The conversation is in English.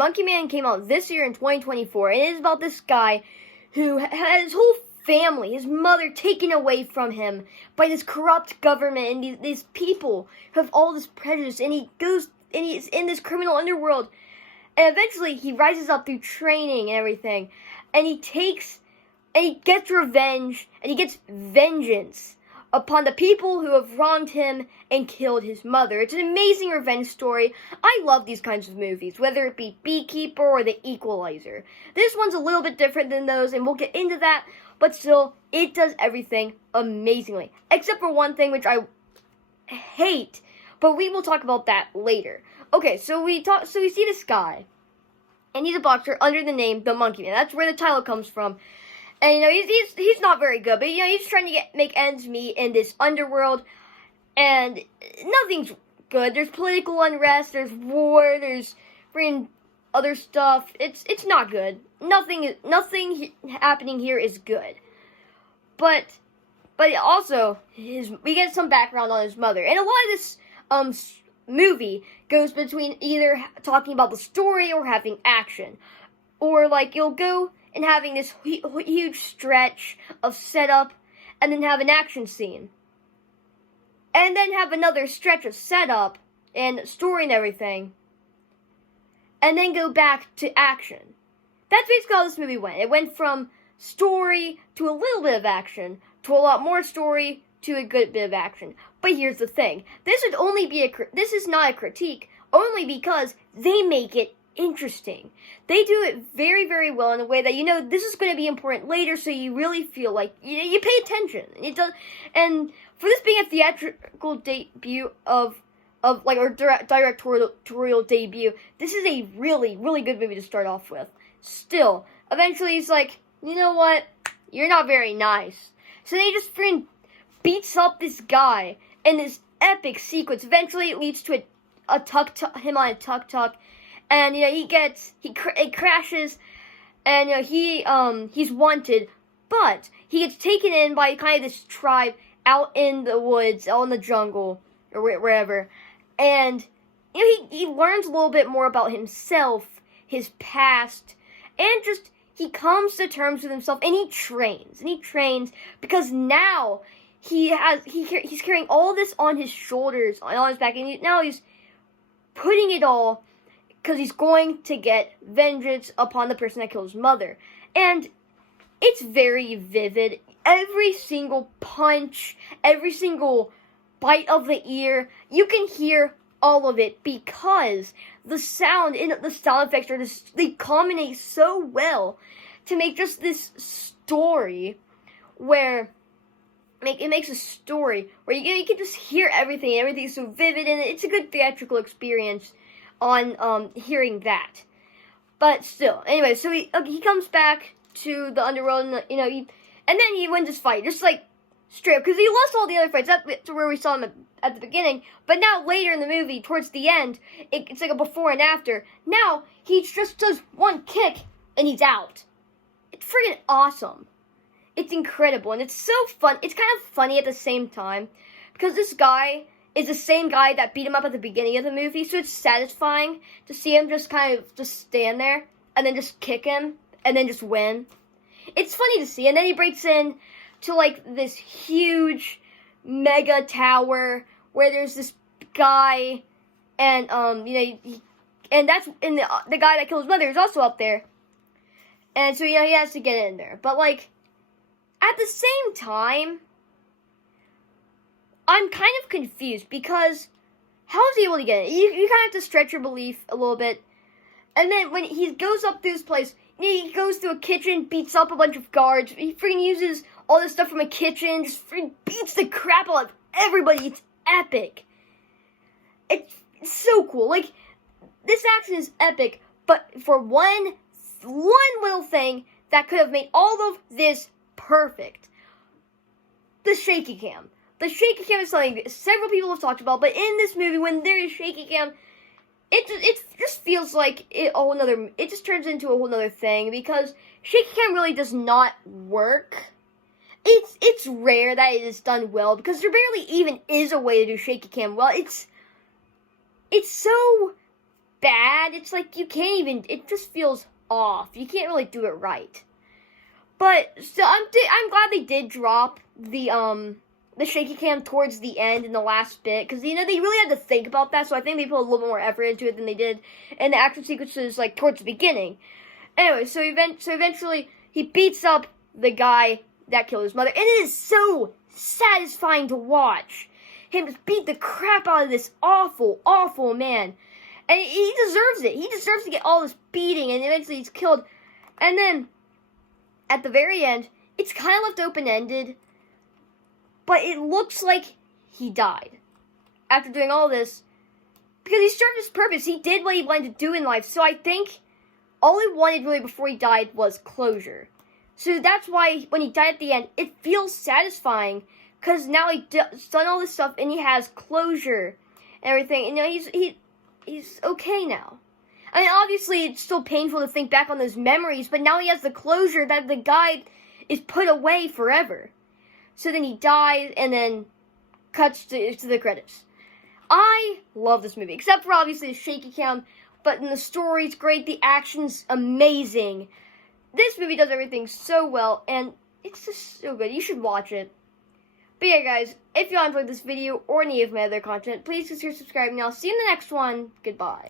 Monkey Man came out this year in 2024, and it is about this guy who had his whole family, his mother, taken away from him by this corrupt government and these people who have all this prejudice, and he's in this criminal underworld, and eventually he rises up through training and everything, and he gets revenge, and he gets vengeance upon the people who have wronged him and killed his mother. It's an amazing revenge story. I love these kinds of movies, whether it be Beekeeper or The Equalizer. This one's a little bit different than those, and we'll get into that, but still, it does everything amazingly. Except for one thing, which I hate, but we will talk about that later. Okay, so we see this guy, and he's a boxer under the name The Monkey Man. That's where the title comes from. And, he's not very good, but, he's trying to make ends meet in this underworld, and nothing's good. There's political unrest, there's war, there's freaking other stuff. It's not good. Nothing happening here is good. But also, we get some background on his mother, and a lot of this, movie goes between either talking about the story or having action. Or, you'll go and having this huge stretch of setup, and then have an action scene. And then have another stretch of setup, and story and everything. And then go back to action. That's basically how this movie went. It went from story to a little bit of action, to a lot more story, to a good bit of action. But here's the thing. This is not a critique, only because they make it interesting. They do it very, very well in a way that this is going to be important later, so you really feel like you pay attention. And for this being a theatrical debut or directorial debut, this is a really, really good movie to start off with. Still, eventually he's like, you know what? You're not very nice. So then he just freaking beats up this guy in this epic sequence. Eventually it leads to him on a tuk-tuk. And, it crashes, and, he's wanted, but he gets taken in by kind of this tribe out in the woods, out in the jungle, or wherever, and, he learns a little bit more about himself, his past, and just, he comes to terms with himself, and he trains, because now he's carrying all this on his shoulders, on his back, and now he's putting it all, because he's going to get vengeance upon the person that killed his mother. And it's very vivid. Every single punch, every single bite of the ear, you can hear all of it because the sound and the sound effects they combine so well to make just this story where it makes a story where you can just hear everything. Everything's so vivid, and it's a good theatrical experience on hearing that. But still, anyway, so he comes back to the underworld, and and then he wins his fight, just straight up, because he lost all the other fights. That's where we saw him at the beginning. But now later in the movie, towards the end, it's like a before and after. Now he just does one kick and he's out. It's freaking awesome. It's incredible, and it's so fun. It's kind of funny at the same time, because this guy is the same guy that beat him up at the beginning of the movie, so it's satisfying to see him just kind of just stand there, and then just kick him, and then just win. It's funny to see, and then he breaks in to, this huge mega tower, where there's this guy, and, and that's, and the guy that killed his mother is also up there, and so, he has to get in there, but, at the same time, I'm kind of confused, because how is he able to get it? You kind of have to stretch your belief a little bit. And then when he goes up through this place, he goes through a kitchen, beats up a bunch of guards. He freaking uses all this stuff from a kitchen, just freaking beats the crap out of everybody. It's epic. It's so cool. This action is epic, but for one little thing that could have made all of this perfect. The shaky cam. The shaky cam is something several people have talked about, but in this movie, when there is shaky cam, it just feels like it just turns into a whole other thing, because shaky cam really does not work. It's rare that it is done well, because there barely even is a way to do shaky cam well. It's so bad. It's like you can't even. It just feels off. You can't really do it right. But still, I'm glad they did drop the shaky cam towards the end in the last bit, because they really had to think about that. So I think they put a little more effort into it than they did in the action sequences like towards the beginning. Anyway, so eventually he beats up the guy that killed his mother, and it is so satisfying to watch him just beat the crap out of this awful, awful man. And he deserves it. He deserves to get all this beating, and eventually he's killed. And then, at the very end, it's kind of left open-ended, but it looks like he died after doing all this, because he served his purpose. He did what he wanted to do in life, so I think all he wanted really before he died was closure. So that's why when he died at the end, it feels satisfying, because now he's done all this stuff and he has closure and everything. And he's okay now. I mean, obviously it's still painful to think back on those memories, but now he has the closure that the guy is put away forever. So then he dies and then cuts to the credits. I love this movie, except for obviously the shaky cam, but the story's great, the action's amazing. This movie does everything so well, and it's just so good. You should watch it. But yeah, guys, if you enjoyed this video or any of my other content, please consider subscribing. I'll see you in the next one. Goodbye.